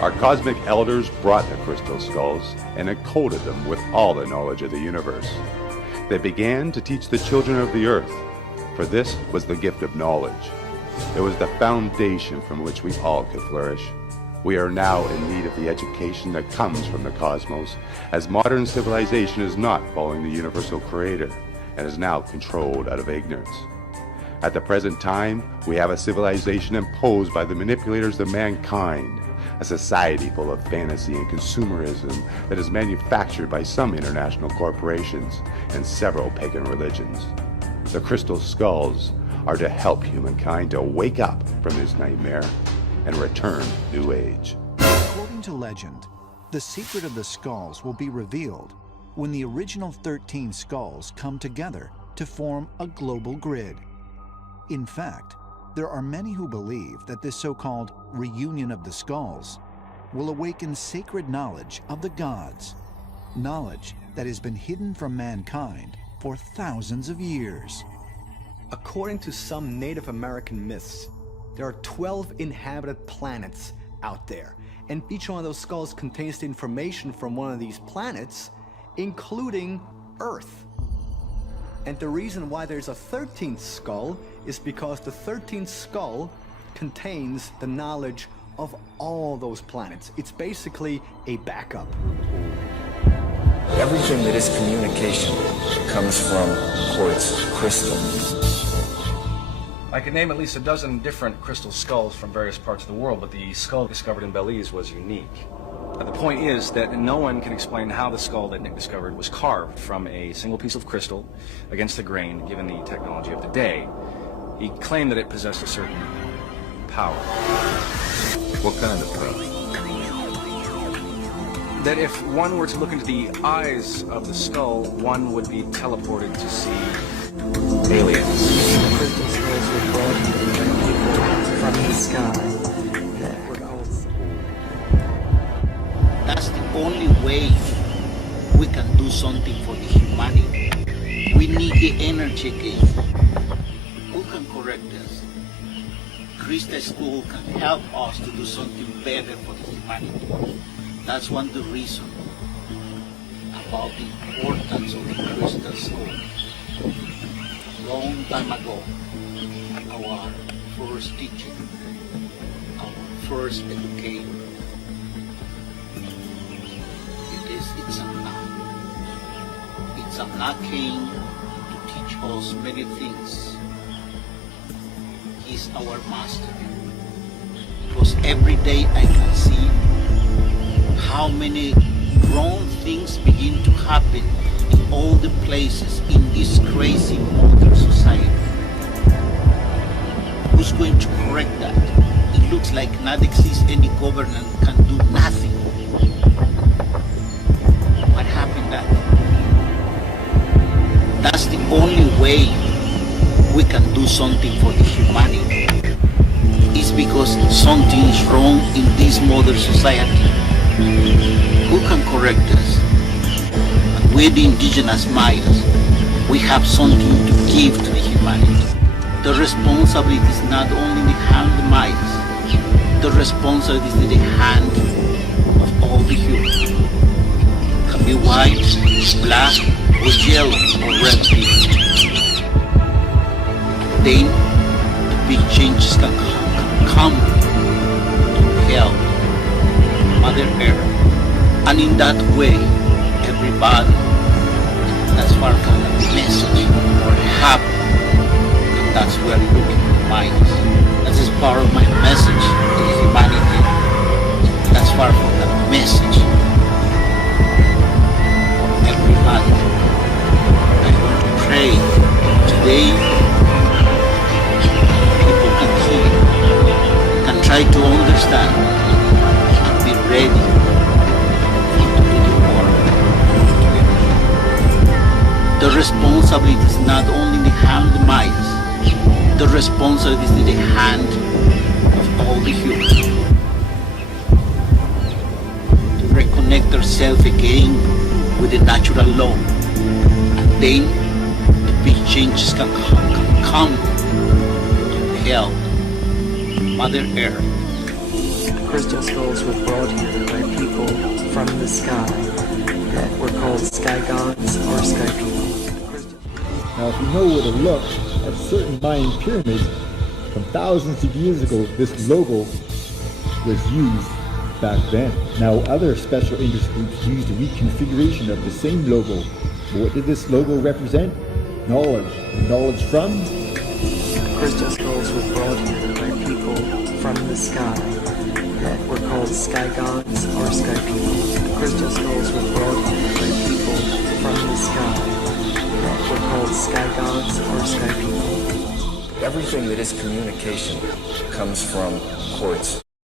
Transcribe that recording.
Our cosmic elders brought the crystal skulls and encoded them with all the knowledge of the universe. They began to teach the children of the earth, for this was the gift of knowledge. It was the foundation from which we all could flourish. We are now in need of the education that comes from the cosmos, as modern civilization is not following the universal creator and is now controlled out of ignorance. At the present time, we have a civilization imposed by the manipulators of mankind, a society full of fantasy and consumerism that is manufactured by some international corporations and several pagan religions. The crystal skulls are to help humankind to wake up from this nightmare and return new age. According to legend, the secret of the skulls will be revealed when the original 13 skulls come together to form a global grid. In fact, there are many who believe that this so-called reunion of the skulls will awaken sacred knowledge of the gods, knowledge that has been hidden from mankind for thousands of years. According to some Native American myths, there are 12 inhabited planets out there, and each one of those skulls contains the information from one of these planets, including Earth. And the reason why there's a 13th skull is because the 13th skull contains the knowledge of all those planets. It's basically a backup. Everything that is communication comes from quartz crystal. I could name at least a dozen different crystal skulls from various parts of the world, but the skull discovered in Belize was unique. The point is that no one can explain how the skull that Nick discovered was carved from a single piece of crystal against the grain, given the technology of the day. He claimed that it possessed a certain power. What kind of power? That if one were to look into the eyes of the skull, one would be teleported to see aliens. The crystal skulls were brought here from the sky. That's the only way we can do something for the humanity. We need the energy again. Who can correct us? Christian school can help us to do something better for the humanity. That's one of the reasons about the importance of the Christian school. Long time ago, our first teacher, our first educator, It's a knocking to teach us many things. He's our master. Because every day I can see how many wrong things begin to happen in all the places in this crazy modern society. Who's going to correct that? It looks like not exists any government can do nothing. What happened that? That's the only way we can do something for the humanity. It's because something is wrong in this modern society. Who can correct us? And we're the indigenous Mayans. We have something to give to the humanity. The responsibility is not only in the hand of the Mayans. The responsibility is in the hand of all the humans. Can be white, black, or yellow, or red people. Then the big changes can come to help Mother Earth. And in that way, everybody that's far from the message or happy. And that's where I'm looking at minds. That is part of my message to the humanity. That's far from the message. Everybody. I want to pray today. People can hear, can try to understand, and be ready to do the work together. The responsibility is not only in the hand of the Mayans. The responsibility is in the hand of all the humans. To reconnect ourselves again with the natural law. And then the big changes can come to help Mother Earth. Crystal skulls were brought here by people from the sky that were called sky gods or sky people. Now, if you know where to look at certain Mayan pyramids from thousands of years ago, this logo was used back then. Now, other special interest groups used a reconfiguration of the same logo. But what did this logo represent? Knowledge. And knowledge from? Crystal skulls were brought here by people from the sky that were called sky gods or sky people. Crystal skulls were brought here by people from the sky that were called sky gods or sky people. Everything that is communication comes from quartz.